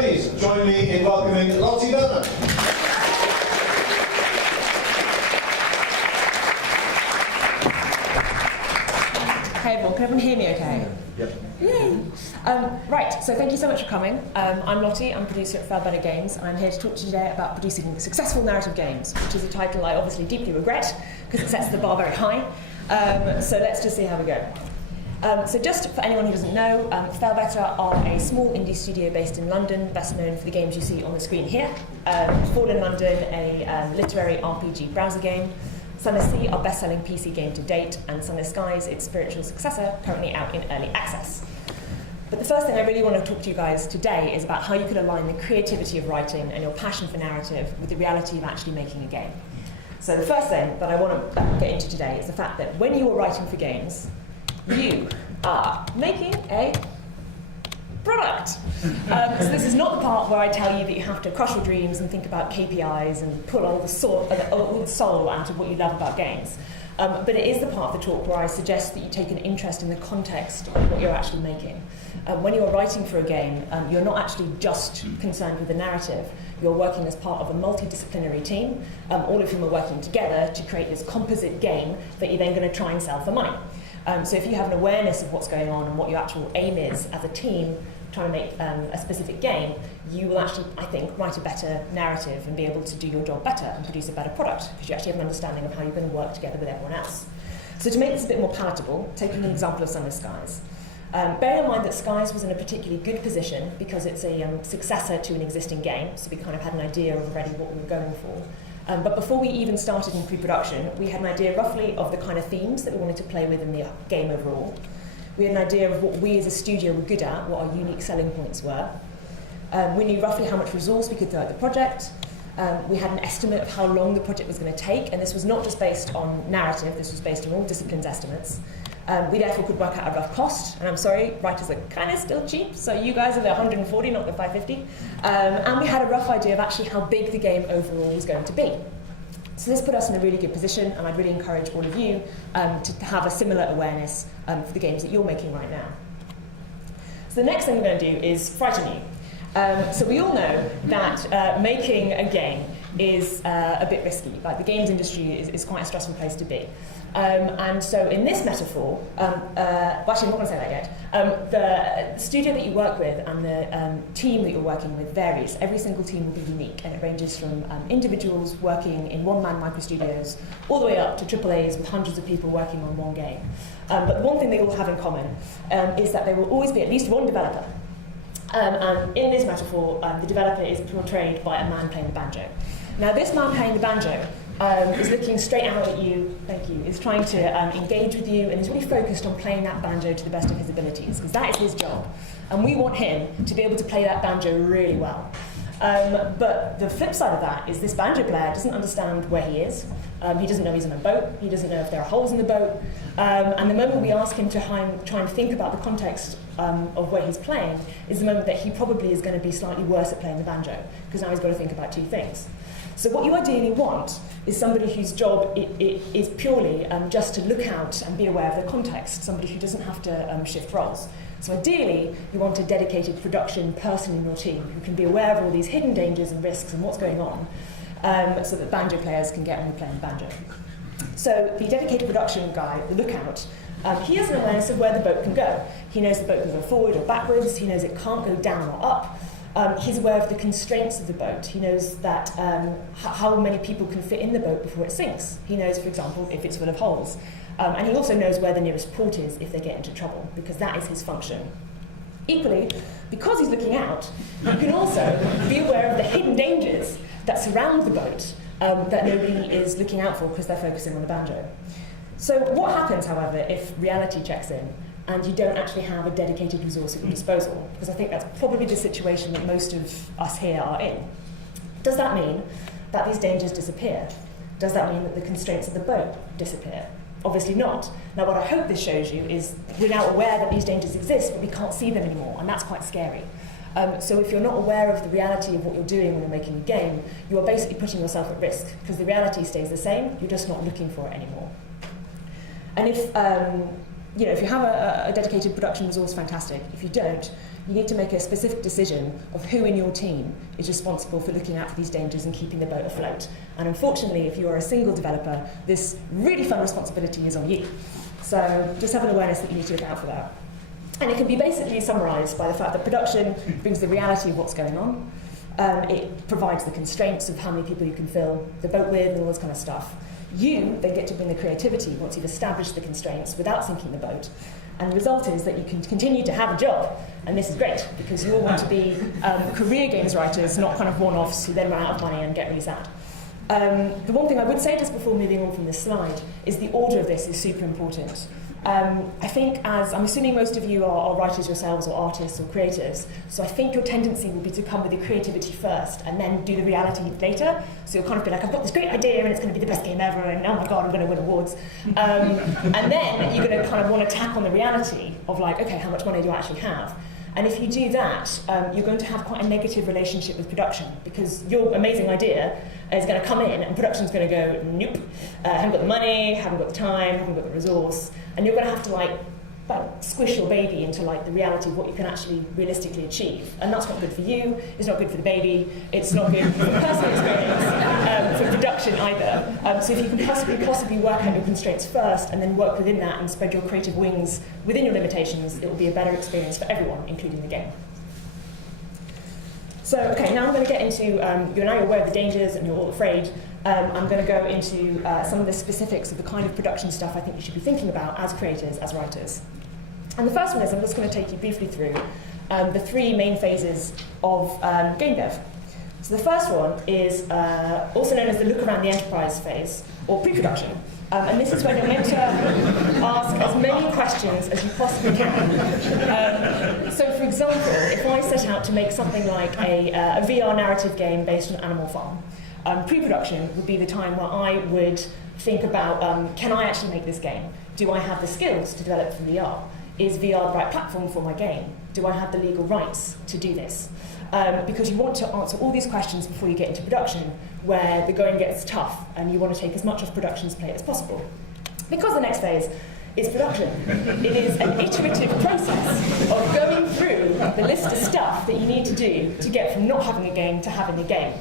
please join me in welcoming Lottie Bevan. Hey everyone, can everyone hear me okay? Yep. Yay! Right, so thank you so much for coming. I'm Lottie, I'm a producer at Failbetter Games, and I'm here to talk to you today about producing successful narrative games, which is a title I obviously deeply regret, because it sets the bar very high. So let's just see how we go. So just for anyone who doesn't know, Failbetter are a small indie studio based in London, best known for the games you see on the screen here. Fall in London, a literary RPG browser game. Sunless Sea, our best-selling PC game to date, and Sunless Skies, its spiritual successor, currently out in early access. But the first thing I really want to talk to you guys today is about how you could align the creativity of writing and your passion for narrative with the reality of actually making a game. So the first thing that I want to get into today is the fact that when you are writing for games, you are making a product. So this is not the part where I tell you that you have to crush your dreams and think about KPIs and pull all the soul out of what you love about games. But it is the part of the talk where I suggest that you take an interest in the context of what you're actually making. When you are writing for a game, you're not actually just concerned with the narrative. You're working as part of a multidisciplinary team, all of whom are working together to create this composite game that you're then going to try and sell for money. So if you have an awareness of what's going on and what your actual aim is as a team trying to make a specific game, you will actually, I think, write a better narrative and be able to do your job better and produce a better product, because you actually have an understanding of how you're going to work together with everyone else. So to make this a bit more palatable, taking an example of Sunless Skies. Bear in mind that Skies was in a particularly good position because it's a successor to an existing game, so we kind of had an idea of already what we were going for. But before we even started in pre-production, we had an idea roughly of the kind of themes that we wanted to play with in the game overall. We had an idea of what we as a studio were good at, what our unique selling points were. We knew roughly how much resource we could throw at the project. We had an estimate of how long the project was going to take, and this was not just based on narrative, this was based on all disciplines estimates. We therefore could work out a rough cost, and I'm sorry, writers are kind of still cheap, so you guys are the 140, not the 550. And we had a rough idea of actually how big the game overall was going to be. So this put us in a really good position, and I'd really encourage all of you to have a similar awareness for the games that you're making right now. So the next thing we're going to do is frighten you. So we all know that making a game is a bit risky. Like, the games industry is quite a stressful place to be. And so in this metaphor, actually I'm not going to say that yet, the studio that you work with and the team that you're working with varies. Every single team will be unique, and it ranges from individuals working in one-man micro studios all the way up to AAAs with hundreds of people working on one game. But the one thing they all have in common is that there will always be at least one developer. And in this metaphor, the developer is portrayed by a man playing the banjo. Now, this man playing the banjo is looking straight out at you, thank you, is trying to engage with you, and is really focused on playing that banjo to the best of his abilities, because that is his job. And we want him to be able to play that banjo really well. But the flip side of that is this banjo player doesn't understand where he is. He doesn't know he's on a boat. He doesn't know if there are holes in the boat. And the moment we ask him to try and think about the context of where he's playing is the moment that he probably is going to be slightly worse at playing the banjo, because now he's got to think about two things. So what you ideally want is somebody whose job is purely just to look out and be aware of the context, somebody who doesn't have to shift roles. So ideally, you want a dedicated production person in your team who can be aware of all these hidden dangers and risks and what's going on, so that banjo players can get on with playing the banjo. So the dedicated production guy, the lookout, he has an awareness of where the boat can go. He knows the boat can go forward or backwards. He knows it can't go down or up. He's aware of the constraints of the boat. He knows that how many people can fit in the boat before it sinks. He knows, for example, if it's full of holes. And he also knows where the nearest port is if they get into trouble, because that is his function. Equally, because he's looking out, you can also be aware of the hidden dangers that surround the boat that nobody is looking out for because they're focusing on the banjo. So what happens, however, if reality checks in and you don't actually have a dedicated resource at your disposal? Because I think that's probably the situation that most of us here are in. Does that mean that these dangers disappear? Does that mean that the constraints of the boat disappear? Obviously not. Now, what I hope this shows you is we're now aware that these dangers exist, but we can't see them anymore, and that's quite scary. So if you're not aware of the reality of what you're doing when you're making a game, you are basically putting yourself at risk, because the reality stays the same, you're just not looking for it anymore. And if if you have a dedicated production resource, fantastic. If you don't, you need to make a specific decision of who in your team is responsible for looking out for these dangers and keeping the boat afloat. And unfortunately, if you are a single developer, this really fun responsibility is on you. So just have an awareness that you need to look out for that. And it can be basically summarised by the fact that production brings the reality of what's going on. It provides the constraints of how many people you can fill the boat with and all this kind of stuff. You then get to bring the creativity once you've established the constraints without sinking the boat. And the result is that you can continue to have a job. And this is great, because you all want to be career games writers, not kind of one-offs who then run out of money and get really sad. The one thing I would say just before moving on from this slide is the order of this is super important. I think I'm assuming most of you are writers yourselves or artists or creatives, so I think your tendency will be to come with the creativity first and then do the reality later. So you'll kind of be like, I've got this great idea and it's going to be the best game ever and oh my god, I'm going to win awards. And then you're going to kind of want to tack on the reality of like, okay, how much money do I actually have? And if you do that, you're going to have quite a negative relationship with production, because your amazing idea is going to come in and production's going to go, nope, haven't got the money, haven't got the time, haven't got the resource, and you're going to have to squish your baby into the reality of what you can actually realistically achieve. And that's not good for you, it's not good for the baby, it's not good for the personal experience, for production either. So if you can possibly work out your constraints first and then work within that and spread your creative wings within your limitations, it will be a better experience for everyone, including the game. So, okay, now I'm going to get into, you're now aware of the dangers and you're all afraid. I'm going to go into some of the specifics of the kind of production stuff I think you should be thinking about as creators, as writers. And the first one is I'm just going to take you briefly through the three main phases of game dev. So the first one is also known as the look around the enterprise phase, or pre-production. And this is when you're meant to ask as many questions as you possibly can. So for example, if I set out to make something like a VR narrative game based on Animal Farm, pre-production would be the time where I would think about, can I actually make this game? Do I have the skills to develop for VR? Is VR the right platform for my game? Do I have the legal rights to do this? Because you want to answer all these questions before you get into production, where the going gets tough and you want to take as much off production's plate as possible. Because the next phase is production. It is an iterative process of going through the list of stuff that you need to do to get from not having a game to having a game.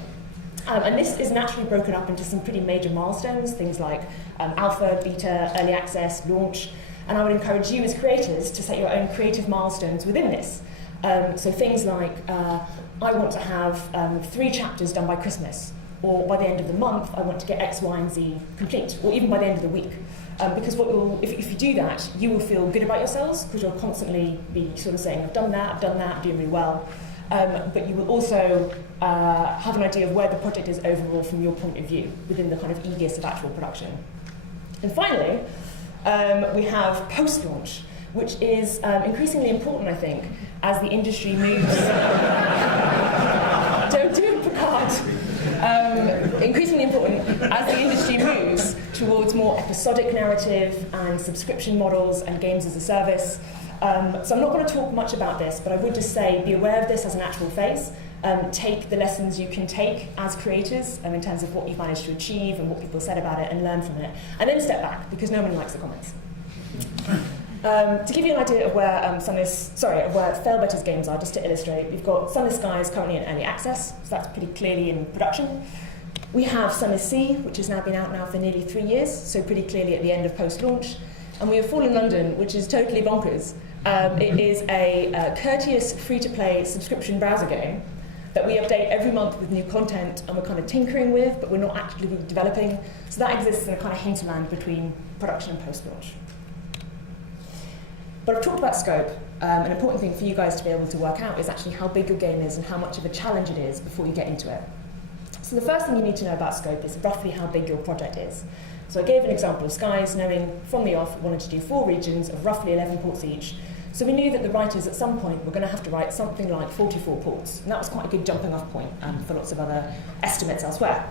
And this is naturally broken up into some pretty major milestones, things like alpha, beta, early access, launch. And I would encourage you as creators to set your own creative milestones within this. So things like, I want to have 3 chapters done by Christmas, or by the end of the month, I want to get X, Y, and Z complete, or even by the end of the week. Because if you do that, you will feel good about yourselves, because you'll constantly be sort of saying, I've done that, I'm doing really well. But you will also have an idea of where the project is overall from your point of view, within the kind of aegis of actual production. And finally, we have post-launch, which is increasingly important, I think, as the industry moves... Don't do it, Picard! Increasingly important as the industry moves towards more episodic narrative and subscription models and games as a service. So I'm not going to talk much about this, but I would just say be aware of this as an actual phase. Take the lessons you can take as creators in terms of what you've managed to achieve and what people said about it and learn from it. And then step back, because no one likes the comments. To give you an idea of where Failbetter's games are, just to illustrate, we've got Sunless Skies currently in early access, so that's pretty clearly in production. We have Sunless Sea, which has now been out now for nearly 3 years, so pretty clearly at the end of post-launch. And we have Fallen London, which is totally bonkers. It is a courteous, free-to-play subscription browser game that we update every month with new content and we're kind of tinkering with, but we're not actively developing. So that exists in a kind of hinterland between production and post-launch. But I've talked about scope. An important thing for you guys to be able to work out is actually how big your game is and how much of a challenge it is before you get into it. So the first thing you need to know about scope is roughly how big your project is. So I gave an example of Skies, knowing from the off we wanted to do 4 regions of roughly 11 ports each. So we knew that the writers at some point were going to have to write something like 44 ports. And that was quite a good jumping off point for lots of other estimates elsewhere.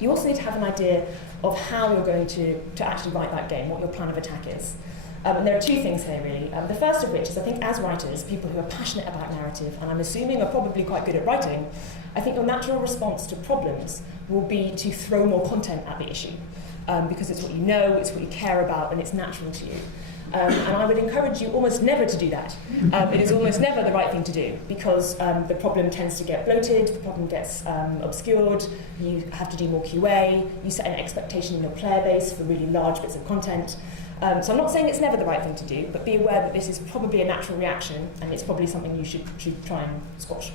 You also need to have an idea of how you're going to actually write that game, what your plan of attack is. And there are 2 things here, really. The first of which is, I think, as writers, people who are passionate about narrative, and I'm assuming are probably quite good at writing, I think your natural response to problems will be to throw more content at the issue. Because it's what you know, it's what you care about, and it's natural to you. And I would encourage you almost never to do that. It is almost never the right thing to do, because the problem tends to get bloated, the problem gets obscured, you have to do more QA, you set an expectation in your player base for really large bits of content. So I'm not saying it's never the right thing to do, but be aware that this is probably a natural reaction, and it's probably something you should try and squash.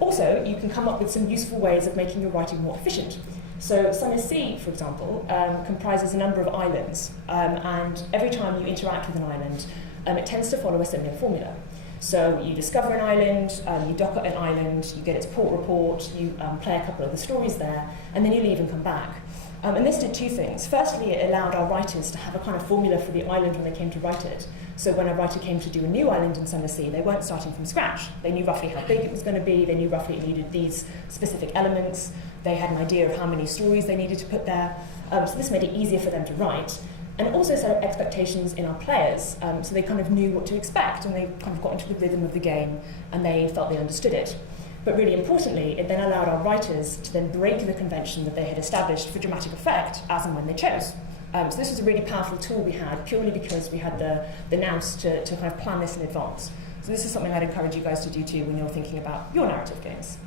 Also, you can come up with some useful ways of making your writing more efficient. So Sunless Sea, for example, comprises a number of islands, and every time you interact with an island, it tends to follow a similar formula. So you discover an island, you dock at an island, you get its port report, you play a couple of the stories there, and then you leave and come back. And this did two things. Firstly, it allowed our writers to have a kind of formula for the island when they came to write it. So when a writer came to do a new island in Sunless Sea, they weren't starting from scratch. They knew roughly how big it was going to be, they knew roughly it needed these specific elements, they had an idea of how many stories they needed to put there. So this made it easier for them to write. And it also set up expectations in our players, so they kind of knew what to expect, and they kind of got into the rhythm of the game, and they felt they understood it. But really importantly, it then allowed our writers to then break the convention that they had established for dramatic effect as and when they chose. So this was a really powerful tool we had, purely because we had the nous to kind of plan this in advance. So this is something I'd encourage you guys to do too when you're thinking about your narrative games.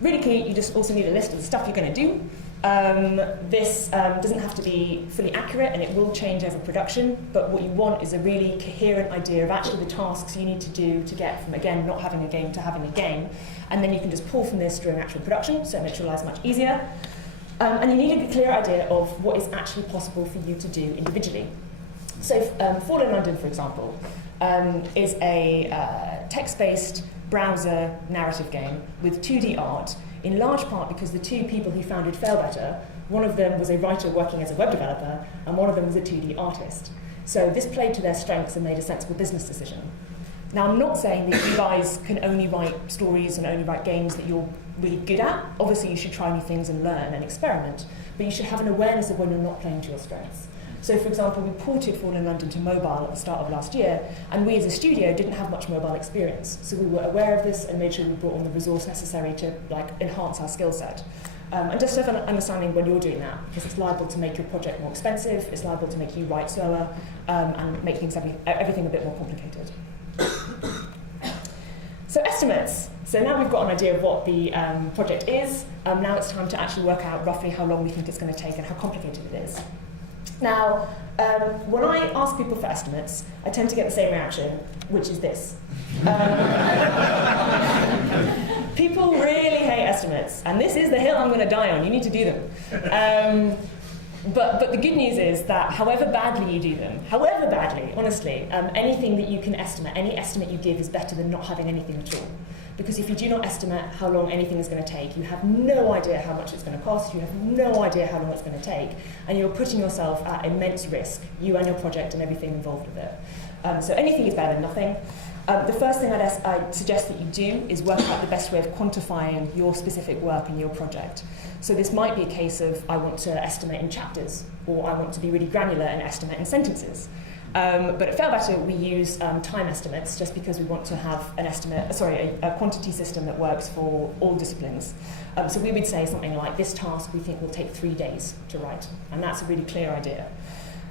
Really key, you just also need a list of the stuff you're going to do. This doesn't have to be fully accurate, and it will change over production, but what you want is a really coherent idea of actually the tasks you need to do to get from, again, not having a game to having a game, and then you can just pull from this during actual production, so it makes your lives much easier. And you need a clear idea of what is actually possible for you to do individually. So Fall in London, for example, is a text-based browser narrative game with 2D art, in large part because the two people who founded Failbetter, one of them was a writer working as a web developer, and one of them was a 2D artist. So this played to their strengths and made a sensible business decision. Now, I'm not saying that you guys can only write stories and only write games that you're really good at. Obviously, you should try new things and learn and experiment, but you should have an awareness of when you're not playing to your strengths. So, for example, we ported Fall in London to mobile at the start of last year, and we as a studio didn't have much mobile experience. So we were aware of this and made sure we brought on the resource necessary to enhance our skill set. And just have an understanding when you're doing that, because it's liable to make your project more expensive, it's liable to make you write slower, and make things everything a bit more complicated. So estimates. So now we've got an idea of what the project is. Now it's time to actually work out roughly how long we think it's going to take and how complicated it is. Now, when I ask people for estimates, I tend to get the same reaction, which is this. People really hate estimates, and this is the hill I'm going to die on. You need to do them. But the good news is that however badly you do them, however badly, honestly, anything that you can estimate, any estimate you give is better than not having anything at all. Because if you do not estimate how long anything is going to take, you have no idea how much it's going to cost, you have no idea how long it's going to take, and you're putting yourself at immense risk, you and your project and everything involved with it. So anything is better than nothing. The first thing I'd suggest that you do is work out the best way of quantifying your specific work and your project. So this might be a case of, I want to estimate in chapters, or I want to be really granular and estimate in sentences. But at Failbetter, we use time estimates just because we want to have a quantity system that works for all disciplines. So we would say something like, this task we think will take 3 days to write, and that's a really clear idea.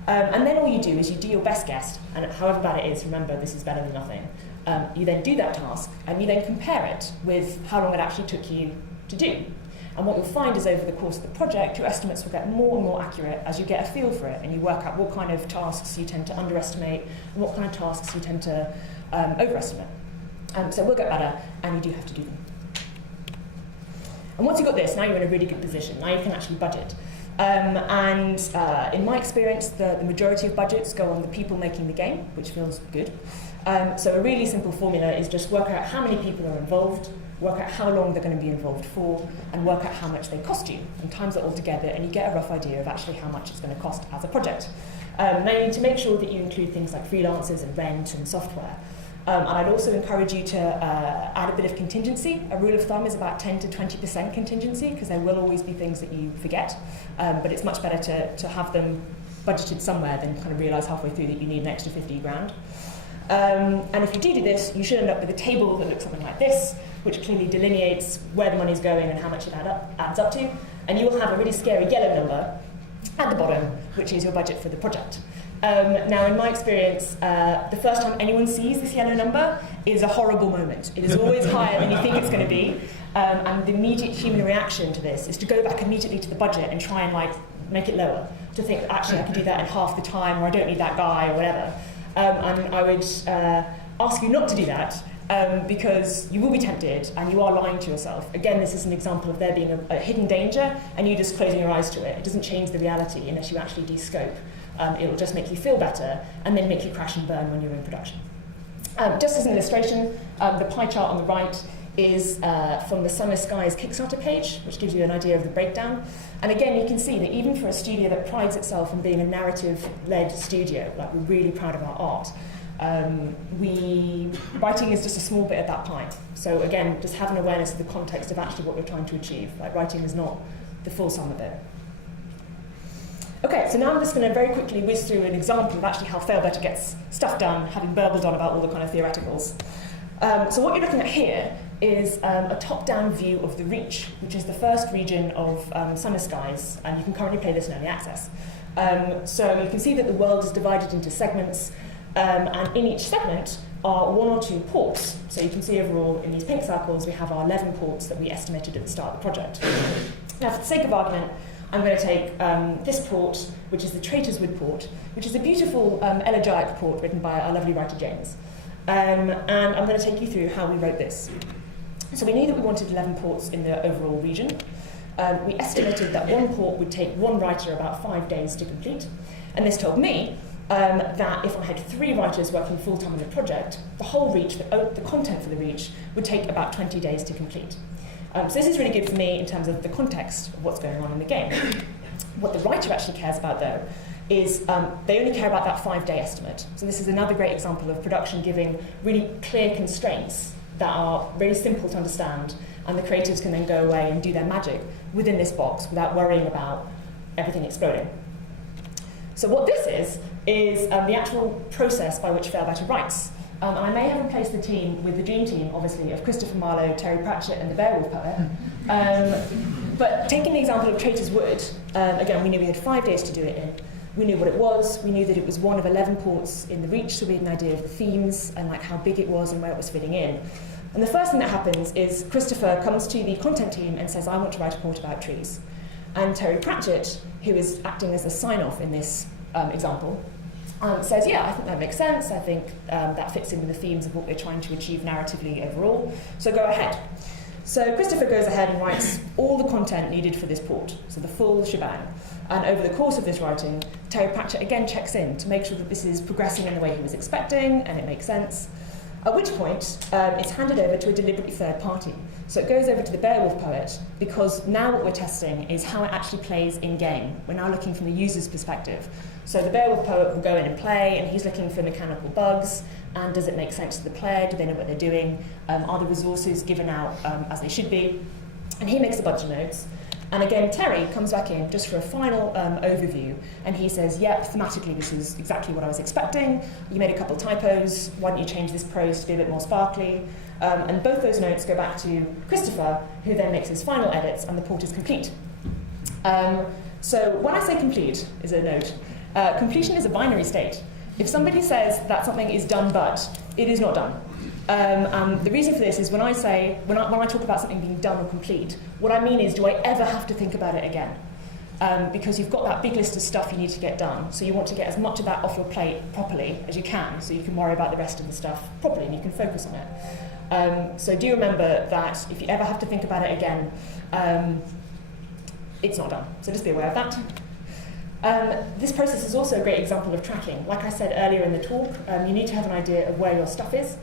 And then all you do is you do your best guess, and however bad it is, remember, this is better than nothing. You then do that task, and you then compare it with how long it actually took you to do. And what you'll find is over the course of the project, your estimates will get more and more accurate as you get a feel for it, and you work out what kind of tasks you tend to underestimate, and what kind of tasks you tend to overestimate. So we'll get better, and you do have to do them. And once you've got this, now you're in a really good position. Now you can actually budget. In my experience, the majority of budgets go on the people making the game, which feels good. So a really simple formula is just work out how many people are involved, work out how long they're going to be involved for, and work out how much they cost you, and times it all together, and you get a rough idea of actually how much it's going to cost as a project. Now you need to make sure that you include things like freelancers and rent and software. And I'd also encourage you to add a bit of contingency. A rule of thumb is about 10 to 20% contingency, because there will always be things that you forget, but it's much better to have them budgeted somewhere than kind of realise halfway through that you need an extra 50 grand. And if you do this, you should end up with a table that looks something like this, which clearly delineates where the money's going and how much it adds up to, and you will have a really scary yellow number. at the bottom, which is your budget for the project. Now, in my experience, the first time anyone sees this yellow number is a horrible moment. It is always higher than you think it's going to be, and the immediate human reaction to this is to go back immediately to the budget and try and make it lower, to think, actually, I can do that in half the time, or I don't need that guy, or whatever. And I would ask you not to do that, because you will be tempted and you are lying to yourself. Again, this is an example of there being a hidden danger and you just closing your eyes to it. It doesn't change the reality unless you actually de-scope. It will just make you feel better and then make you crash and burn when you're in production. Just as an illustration, the pie chart on the right is from the Sunless Skies Kickstarter page, which gives you an idea of the breakdown. And again, you can see that even for a studio that prides itself on being a narrative-led studio, we're really proud of our art, writing is just a small bit of that pie. So again, just have an awareness of the context of actually what we're trying to achieve. Writing is not the full sum of it. Okay, so now I'm just going to very quickly whiz through an example of actually how Failbetter gets stuff done, having burbled on about all the kind of theoreticals. So what you're looking at here is a top-down view of the Reach, which is the first region of Sunless Skies, and you can currently play this in early access. So you can see that the world is divided into segments, and in each segment are 1 or 2 ports. So you can see overall in these pink circles we have our 11 ports that we estimated at the start of the project. Now, for the sake of argument, I'm going to take this port, which is the Traitor's Wood port, which is a beautiful elegiac port written by our lovely writer James. And I'm going to take you through how we wrote this. So we knew that we wanted 11 ports in the overall region. We estimated that 1 port would take 1 writer about 5 days to complete. And this told me that if I had 3 writers working full-time on the project, the whole Reach, the content for the Reach, would take about 20 days to complete. So this is really good for me in terms of the context of what's going on in the game. What the writer actually cares about, though, is they only care about that 5-day estimate. So this is another great example of production giving really clear constraints that are really simple to understand, and the creatives can then go away and do their magic within this box without worrying about everything exploding. So what this is the actual process by which Failbetter writes. And I may have replaced the team with the dream team, obviously, of Christopher Marlowe, Terry Pratchett, and the Beowulf poet. But taking the example of Traitor's Wood, again, we knew we had 5 days to do it in. We knew what it was. We knew that it was one of 11 ports in the Reach, so we had an idea of the themes and how big it was and where it was fitting in. And the first thing that happens is Christopher comes to the content team and says, I want to write a port about trees. And Terry Pratchett, who is acting as the sign-off in this example, says, yeah, I think that makes sense. I think that fits in with the themes of what we're trying to achieve narratively overall. So go ahead. So Christopher goes ahead and writes all the content needed for this port, so the full shebang. And over the course of this writing, Terry Pratchett again checks in to make sure that this is progressing in the way he was expecting and it makes sense. At which point, it's handed over to a deliberately third party. So it goes over to the Beowulf poet, because now what we're testing is how it actually plays in-game. We're now looking from the user's perspective. So the Beowulf poet will go in and play, and he's looking for mechanical bugs, and does it make sense to the player? Do they know what they're doing? Are the resources given out as they should be? And he makes a bunch of notes. And again, Terry comes back in just for a final overview, and he says, yep, thematically this is exactly what I was expecting. You made a couple typos. Why don't you change this prose to be a bit more sparkly? And both those notes go back to Christopher, who then makes his final edits, and the port is complete. So when I say complete is a note, completion is a binary state. If somebody says that something is done but, it is not done. The reason for this is when I talk about something being done or complete, what I mean is, do I ever have to think about it again? Because you've got that big list of stuff you need to get done, so you want to get as much of that off your plate properly as you can, so you can worry about the rest of the stuff properly and you can focus on it. So do remember that if you ever have to think about it again, it's not done. So just be aware of that. This process is also a great example of tracking. Like I said earlier in the talk, you need to have an idea of where your stuff is.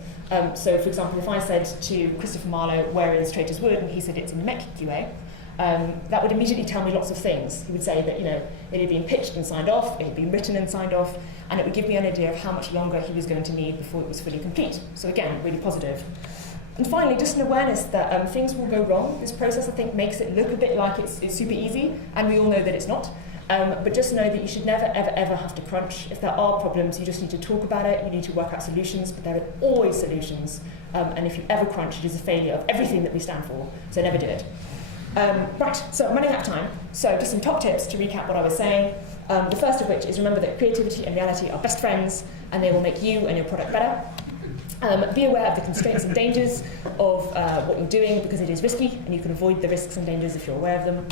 So, for example, if I said to Christopher Marlowe, where is Traitor's Wood, and he said it's in the mech QA, that would immediately tell me lots of things. He would say that, it had been pitched and signed off, it had been written and signed off, and it would give me an idea of how much longer he was going to need before it was fully complete. So again, really positive. And finally, just an awareness that things will go wrong. This process, I think, makes it look a bit like it's super easy, and we all know that it's not. But just know that you should never, ever, ever have to crunch. If there are problems, you just need to talk about it, you need to work out solutions, but there are always solutions. And if you ever crunch, it is a failure of everything that we stand for, so never do it. Right, so I'm running out of time. So just some top tips to recap what I was saying. The first of which is remember that creativity and reality are best friends, and they will make you and your product better. Be aware of the constraints and dangers of what you're doing, because it is risky, and you can avoid the risks and dangers if you're aware of them.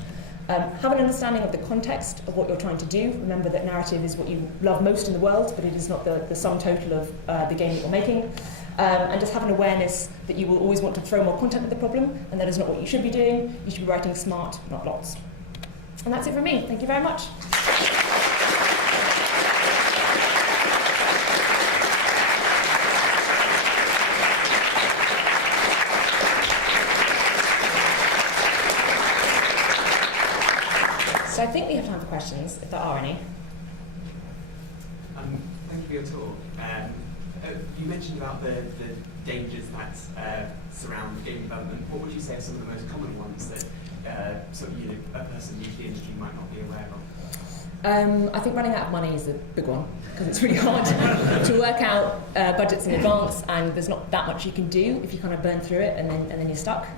Have an understanding of the context of what you're trying to do. Remember that narrative is what you love most in the world, but it is not the sum total of the game that you're making. And just have an awareness that you will always want to throw more content at the problem, and that is not what you should be doing. You should be writing smart, not lots. And that's it from me. Thank you very much. So I think we have time for questions, if there are any. Thank you for your talk. You mentioned about the dangers that surround game development. What would you say are some of the most common ones that a person new to the industry might not be aware of? I think running out of money is a big one, because it's really hard to work out budgets in advance, and there's not that much you can do if you kind of burn through it and then you're stuck.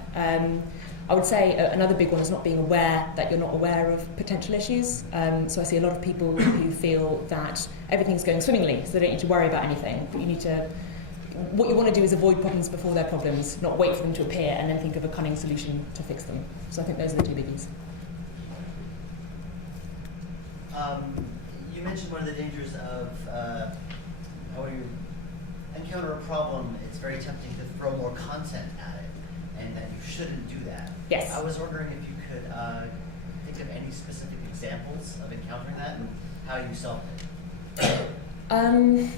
I would say another big one is not being aware that you're not aware of potential issues. So I see a lot of people who feel that everything's going swimmingly, so they don't need to worry about anything. But what you want to do is avoid problems before they're problems, not wait for them to appear and then think of a cunning solution to fix them. So I think those are the two biggies. You mentioned one of the dangers of when you encounter a problem, it's very tempting to throw more content at it, and that you shouldn't do that. Yes. I was wondering if you could think of any specific examples of encountering that and how you solved it.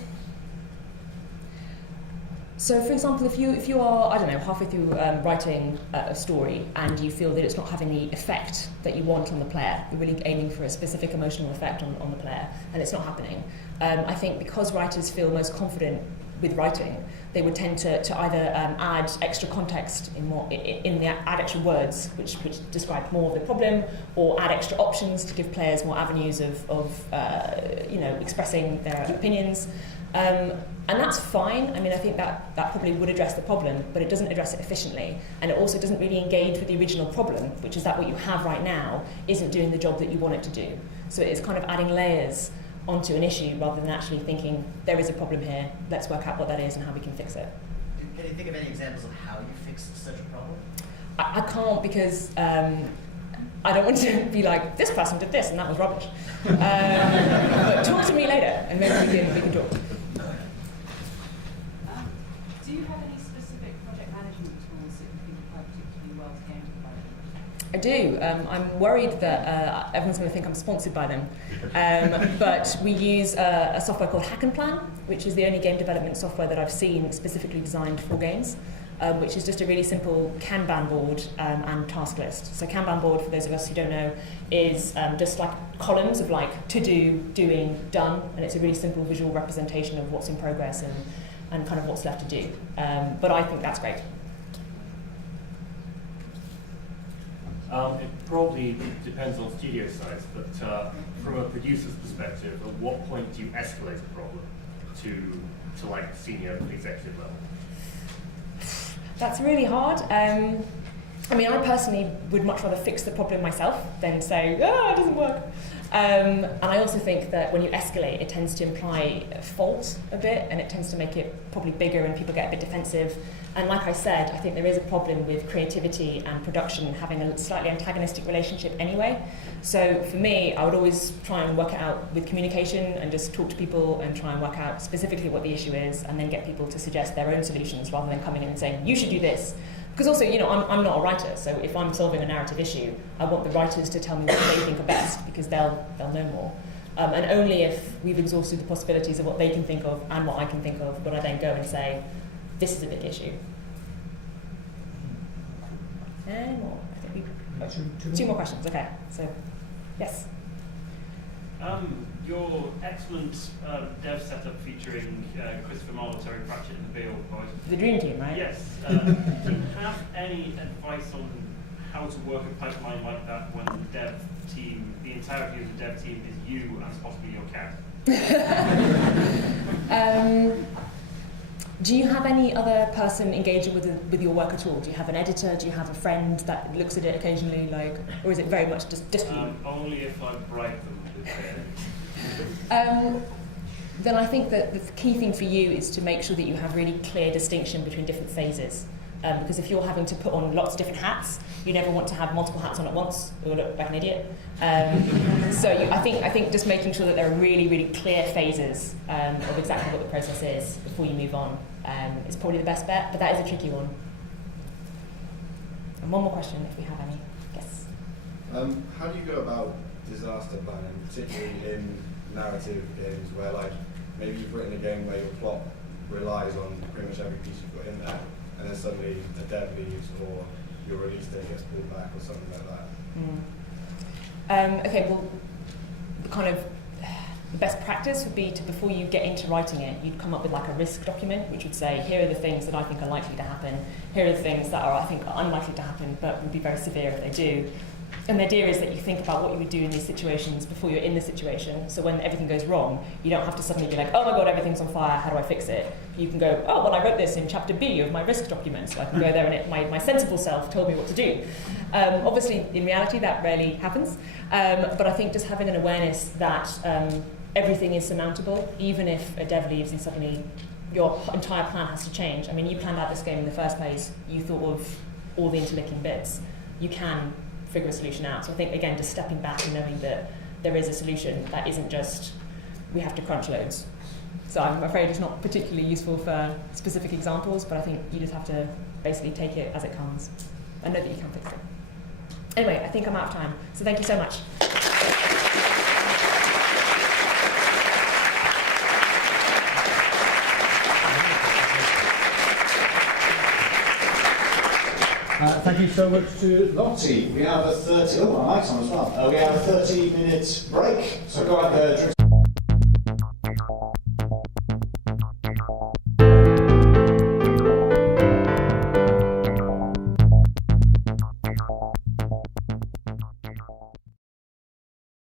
So, for example, if you are, I don't know, halfway through writing a story and you feel that it's not having the effect that you want on the player, you're really aiming for a specific emotional effect on the player, and it's not happening. I think because writers feel most confident with writing, they would tend to either add extra context add extra words which describe more of the problem, or add extra options to give players more avenues of expressing their opinions. And that's fine. I mean, I think that probably would address the problem, but it doesn't address it efficiently. And it also doesn't really engage with the original problem, which is that what you have right now isn't doing the job that you want it to do. So it's kind of adding layers onto an issue rather than actually thinking, there is a problem here, let's work out what that is and how we can fix it. Can you think of any examples of how you fixed such a problem? I can't, because I don't want to be like, this person did this and that was rubbish. But talk to me later and maybe we can talk. Do you have any specific project management tools that you think apply particularly well to game development? I do. I'm worried that everyone's going to think I'm sponsored by them. But we use a software called Hack and Plan, which is the only game development software that I've seen specifically designed for games, which is just a really simple Kanban board and task list. So Kanban board, for those of us who don't know, is just like columns of like to do, doing, done, and it's a really simple visual representation of what's in progress and kind of what's left to do. But I think that's great. It probably depends on studio size, but from a producer's perspective, at what point do you escalate a problem to like senior executive level? That's really hard. I mean, I personally would much rather fix the problem myself than say, it doesn't work. And I also think that when you escalate, it tends to imply fault a bit, and it tends to make it probably bigger and people get a bit defensive. And like I said, I think there is a problem with creativity and production having a slightly antagonistic relationship anyway. So for me, I would always try and work it out with communication and just talk to people and try and work out specifically what the issue is, and then get people to suggest their own solutions rather than coming in and saying, you should do this. Because also, I'm not a writer, so if I'm solving a narrative issue, I want the writers to tell me what they think are best, because they'll know more. And only if we've exhausted the possibilities of what they can think of and what I can think of, would I then go and say, this is a big issue. And more. I think two more questions. Okay. So, yes. Your excellent dev setup featuring Christopher Marlowe, Terry Pratchett, and Bill Boyd. The dream team, right? Yes. Do you have any advice on how to work a pipeline like that when the dev team, the entirety of the dev team, is you and possibly your cat? Do you have any other person engaging with your work at all? Do you have an editor? Do you have a friend that looks at it occasionally, or is it very much just you? Only if I bribe them with Then I think that the key thing for you is to make sure that you have really clear distinction between different phases. Because if you're having to put on lots of different hats, you never want to have multiple hats on at once, or look like an idiot. I think just making sure that there are really, really clear phases of exactly what the process is before you move on is probably the best bet, but that is a tricky one. And one more question, if we have any. Yes? How do you go about disaster planning, particularly in narrative games where, like, maybe you've written a game where your plot relies on pretty much every piece you've got in there, and then suddenly a dev leaves or your release date gets pulled back or something like that? Okay, well, the best practice would be to, before you get into writing it, you'd come up with like a risk document, which would say, here are the things that I think are likely to happen, here are the things that I think are unlikely to happen, but would be very severe if they do. And the idea is that you think about what you would do in these situations before you're in the situation, so when everything goes wrong, you don't have to suddenly be like, oh my god, everything's on fire, how do I fix it? You can go, oh, well, I wrote this in chapter B of my risk document, so I can go there and my sensible self told me what to do. Obviously, in reality, that rarely happens, but I think just having an awareness that everything is surmountable, even if a dev leaves and suddenly your entire plan has to change. I mean, you planned out this game in the first place, you thought of all the interlinking bits. You can figure a solution out. So I think, again, just stepping back and knowing that there is a solution that isn't just, we have to crunch loads. So I'm afraid it's not particularly useful for specific examples, but I think you just have to basically take it as it comes and know that you can fix it. Anyway, I think I'm out of time, so thank you so much. Thank you so much to Lottie. We have a 30, oh, my mic's on as well. We have a 30-minute break, so go out there, drink